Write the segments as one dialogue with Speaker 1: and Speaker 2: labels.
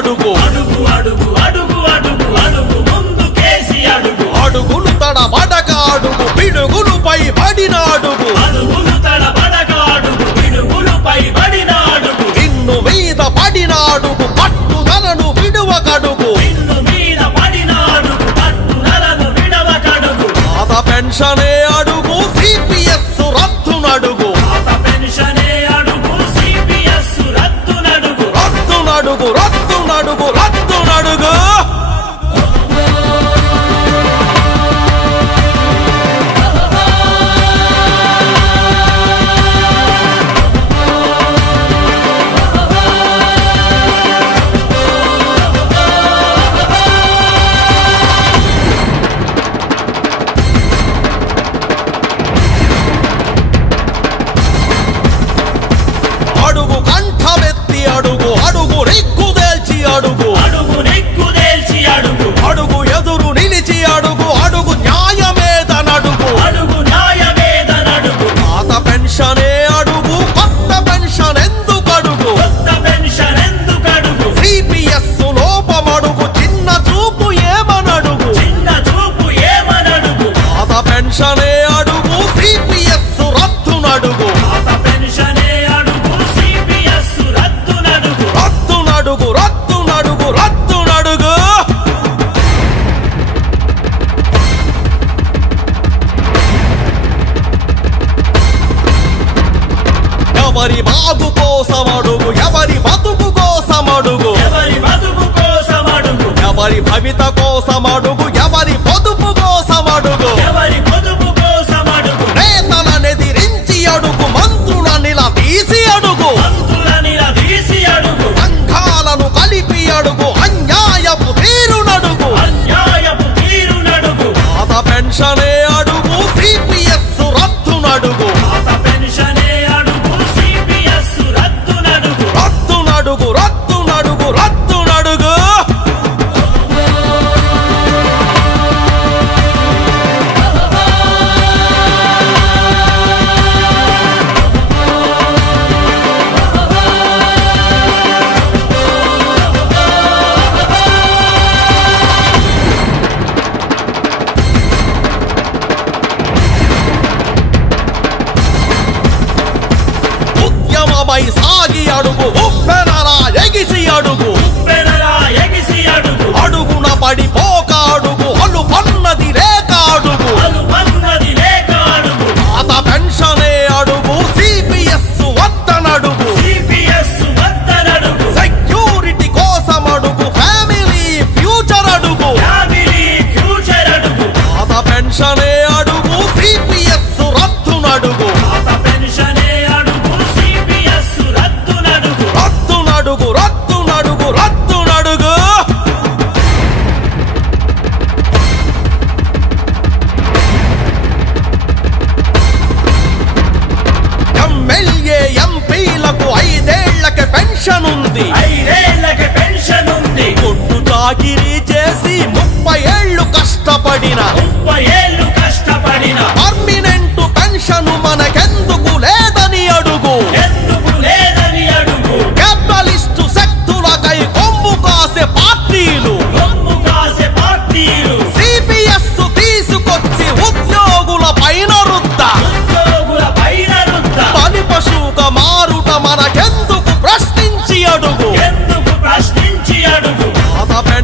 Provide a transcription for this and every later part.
Speaker 1: అడుగు. మరి భవిత కోసం అడుగు ఎవరి
Speaker 2: పొద్దు
Speaker 1: படி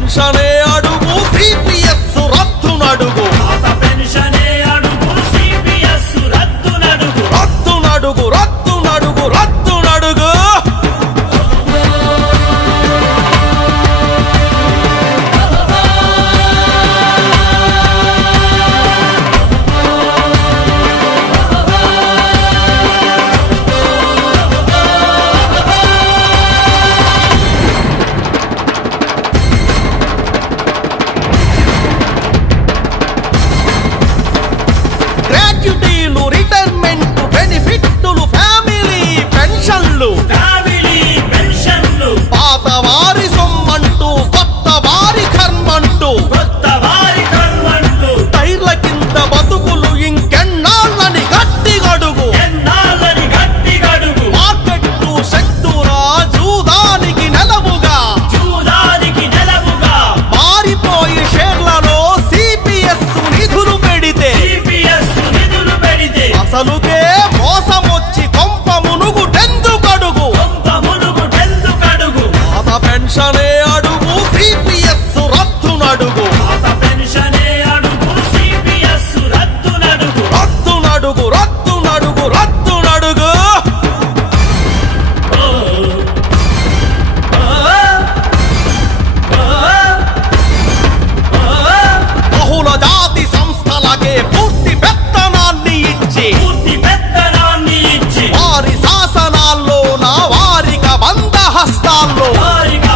Speaker 1: పెన్షనే అడుగు సిపిఎస్
Speaker 2: రద్దు నడుగు.
Speaker 1: పెన్షనే అడుగు సిపిఎస్
Speaker 2: రద్దు నడుగు.
Speaker 1: రద్దు పెన్షన్లు. పాత వారి సొమ్మంటూ కొత్త వారి కర్మంటూ.
Speaker 2: కొత్త వారి కర్మంటూ.
Speaker 1: టైర్ల కింద బతుకులు ఇంకెన్నాళ్ళని గట్టి గడుగు.
Speaker 2: ఎన్నాళ్ళని గట్టి గడుగు.
Speaker 1: మార్కెట్టు శక్తురా చూదానికి నెలవుగా.
Speaker 2: చూదానికి నెలవుగా.
Speaker 1: మారిపోయి షేర్లలో సిపిఎస్ నిధులు పెడితే.
Speaker 2: సిపిఎస్ నిధులు పెడితే.
Speaker 1: అసలుకే Party